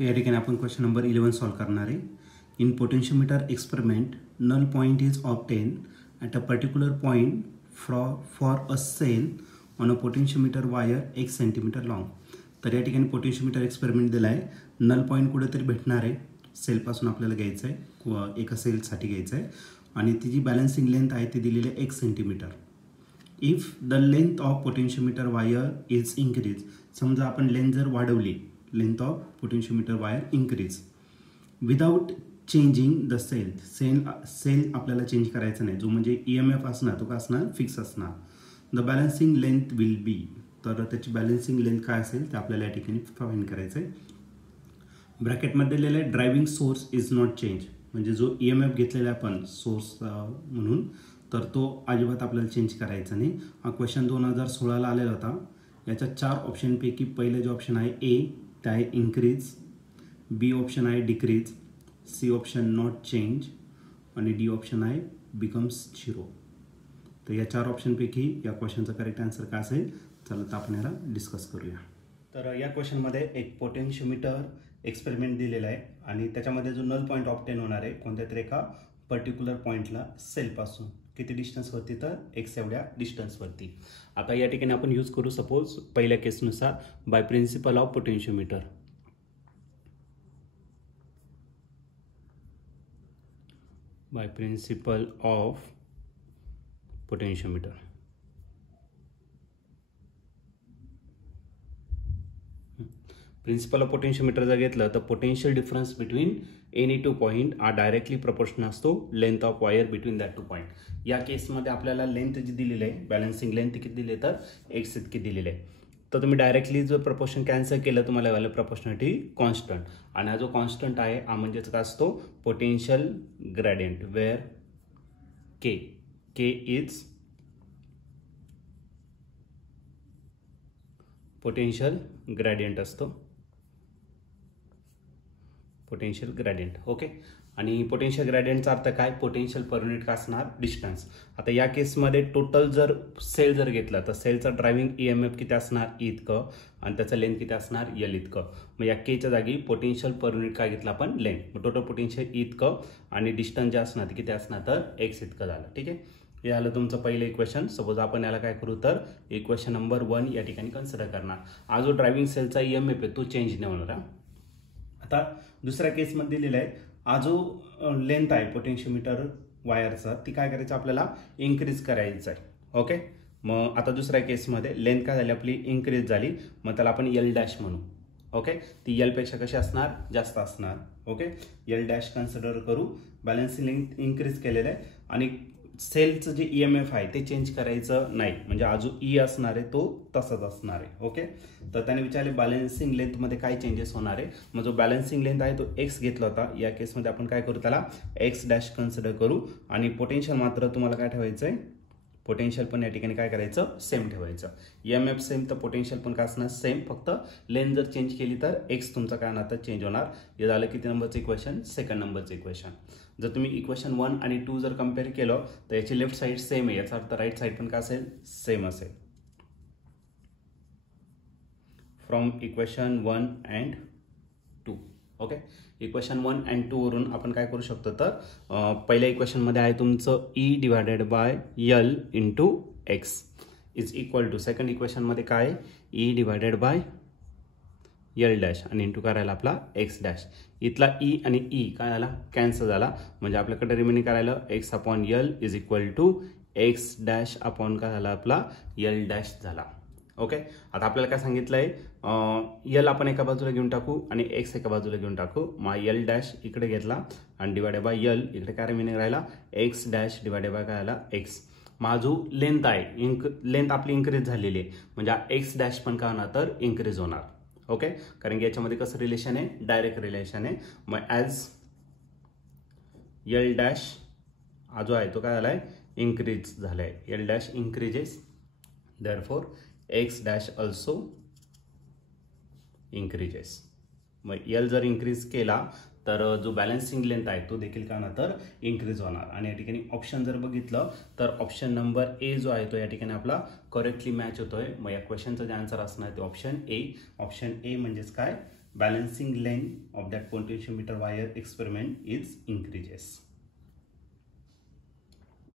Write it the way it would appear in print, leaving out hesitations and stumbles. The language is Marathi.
तर या ठिकाणी आपण क्वेश्चन नंबर 11 सॉल्व करणार आहे. In potentiometer experiment null point is obtain at a particular point for a cell on a potentiometer wire 1 centimetre long. तर या ठिकाणी पोटेन्शियोमीटर एक्सपेरिमेंट दिला आहे. नल पॉईंट कुठेतरी भेटणार आहे, सेलपासून आपल्याला घ्यायचं आहे, एका सेलसाठी घ्यायचं आहे आणि ती जी बॅलन्सिंग लेंथ आहे ती दिलेली आहे 1 centimetre. If the length of potentiometer wire is increase, समजा आपण लेंथ जर वाढवली, length of potentiometer wire increase without changing the cell आपल्याला चेंज करायचं नाही, जो म्हणजे EMF असणार तो का असणार, फिक्स असणार. The balancing length will be, तर त्याची बॅलन्सिंग लेंथ काय असेल ते आपल्याला या ठिकाणी फाइंड करायचं आहे. ब्रॅकेटमध्ये दिलेलं आहे driving source is not change, म्हणजे जो EMF घेतलेला आपण सोर्स म्हणून, तर तो अजिबात आपल्याला चेंज करायचा नाही. हा क्वेश्चन 2016ला आलेला होता. याच्या 4 ऑप्शनपैकी पहिले जे ऑप्शन आहे ए ते आहे इन्क्रीज, बी ऑप्शन आहे decrease, C option not change आणि डी ऑप्शन आहे बिकम्स 0. तर या 4 ऑप्शनपैकी या क्वेश्चनचा करेक्ट आन्सर काय असेल, चला तर आपण याला डिस्कस करूया. तर या क्वेश्चनमध्ये एक पोटेन्शियोमीटर एक्सपेरिमेंट दिलेला आहे आणि त्याच्यामध्ये जो नल पॉईंट ऑब्टेन होणार आहे कोणत्या तरी एका पर्टिक्युलर पॉईंटला सेलपासून किती डिस्टन्सवरती, तर x एवढ्या डिस्टन्सवरती. आता या ठिकाणी आपण यूज करू सपोज पहिल्या केसनुसार by principle of potentiometer. By principle of potentiometer. Principle of potentiometer जर घेतलं तर potential difference between any 2 point are directly proportional असतो length of wire between that 2 point. या केसमध्ये आपल्याला लेंथ जी दिलेली आहे, बॅलन्सिंग लेंथ किती दिली आहे, तर x इतकी दिलेली आहे. तर तुम्ही डायरेक्टली जर प्रपोर्शन कॅन्सल केलं तुम्हाला व्हॅल्यू प्रपोर्शनॅलिटी कॉन्स्टंट, आणि हा जो कॉन्स्टंट आहे हा म्हणजेच काय असतो, potential gradient, where K is potential gradient असतो, पोटेन्शियल ग्रेडियंट. ओके, आणि पोटेन्शियल ग्रेडियंटचा अर्थ काय, पोटेन्शियल पर युनिट का असणार, डिस्टन्स. आता या केसमध्ये टोटल जर सेल जर घेतला तर सेलचा ड्रायव्हिंग EMF किती असणार, E इतकं, आणि त्याचं लेंथ किती असणार, L इतकं. मग या केच्या जागी पोटेन्शियल पर युनिट काय घेतला आपण, लेंथ. मग टोटल पोटेन्शियल E इतकं आणि डिस्टन्स जे असणार ते किती असणार, तर x इतकं झालं. ठीक आहे, हे झालं तुमचं पहिलं इक्वेशन. सपोज आपण याला काय करू, तर इक्वेशन नंबर 1 या ठिकाणी कन्सिडर करणार. हा जो ड्रायव्हिंग सेलचा EMF आहे तो चेंज नाही होणार. आता दुसऱ्या केसमध्ये दिलेला आहे, हा जो लेंथ आहे पोटेन्शियोमीटर वायरचा ती काय करायचं, आपल्याला इन्क्रीज करायचं आहे. ओके, मग आता दुसऱ्या केसमध्ये लेंथ काय झाली, आपली इन्क्रीज झाली, मग त्याला आपण L डॅश म्हणू. ओके, ती L पेक्षा कशी असणार, जास्त असणार. ओके, L डॅश कन्सिडर करू. बॅलन्सिंग लेंथ इन्क्रीज केलेलं आहे आणि सेलचं जे EMF आहे ते चेंज करायचं नाही, म्हणजे हा जो E असणार आहे तो तसाच असणार आहे. ओके, तर त्याने विचारले बॅलन्सिंग लेंथमध्ये काय चेंजेस होणार आहे. मग जो बॅलन्सिंग लेंथ आहे तो x घेतला होता, या केसमध्ये आपण काय करू, त्याला x डॅश कन्सिडर करू. आणि पोटेन्शियल मात्र तुम्हाला काय ठेवायचं आहे, पोटेन्शियल पण या ठिकाणी काय करायचं, सेम ठेवायचं. EMF सेम तर पोटेन्शियल पण काय असणार, सेम, फक्त लेंथ जर चेंज केली तर x तुमचा काय होणार, तर चेंज होणार. हे झालं किती नंबरचं इक्वेशन, सेकंड नंबरचं इक्वेशन. जर तुम्ही इक्वेशन 1 आणि 2 जर कम्पेअर केलं तर याची लेफ्ट साईड सेम आहे, याचा अर्थ राईट साईड पण काय असेल, सेम असेल. From equation 1 and 2. Okay, equation 1 and 2 वरून आपण काय करू शकतो, तर पहिल्या इक्वेशनमध्ये आहे तुमचं E divided by L into x is equal to, second इक्वेशनमध्ये काय, E divided by L dash आणि इंटू करायला आपला x डॅश. इथला E आणि E काय झाला, कॅन्सल झाला, म्हणजे आपल्याकडे रिमेनिंग करायला x upon L is equal to x dash upon काय झाला, आपला L डॅश झाला. ओके, आता आपल्याला काय सांगितलं आहे, L आपण एका बाजूला घेऊन टाकू आणि x एका बाजूला घेऊन टाकू. मग L डॅश इकडे घेतला आणि डिवायडेड बाय L इकडे काय रिमेनिंग राहिला, x डॅश डिवायडेड बाय काय झाला, x. मग जो लेंथ आहे, लेंथ आपली इन्क्रीज झालेली आहे, म्हणजे x डॅश पण काय होणार, तर इन्क्रीज होणार. ओके, कारण की याच्यामध्ये कसं रिलेशन आहे, डायरेक्ट रिलेशन आहे. मग ॲज L डॅश हा जो आहे तो काय झाला आहे, इन्क्रीज झाला आहे. L dash increases, therefore x dash also increases. मग L जर इन्क्रीज केला तर जो बॅलन्सिंग लेंथ आहे तो देखील काय होणार, तर इन्क्रीज होणार. आणि या ठिकाणी ऑप्शन जर बघितलं तर ऑप्शन नंबर ए जो आहे तो या ठिकाणी आपला करेक्टली मॅच होतोय. मग या क्वेश्चनचं जे आन्सर असणार ते ऑप्शन ए. ऑप्शन ए म्हणजेच काय, balancing length of that potentiometer wire experiment is increases.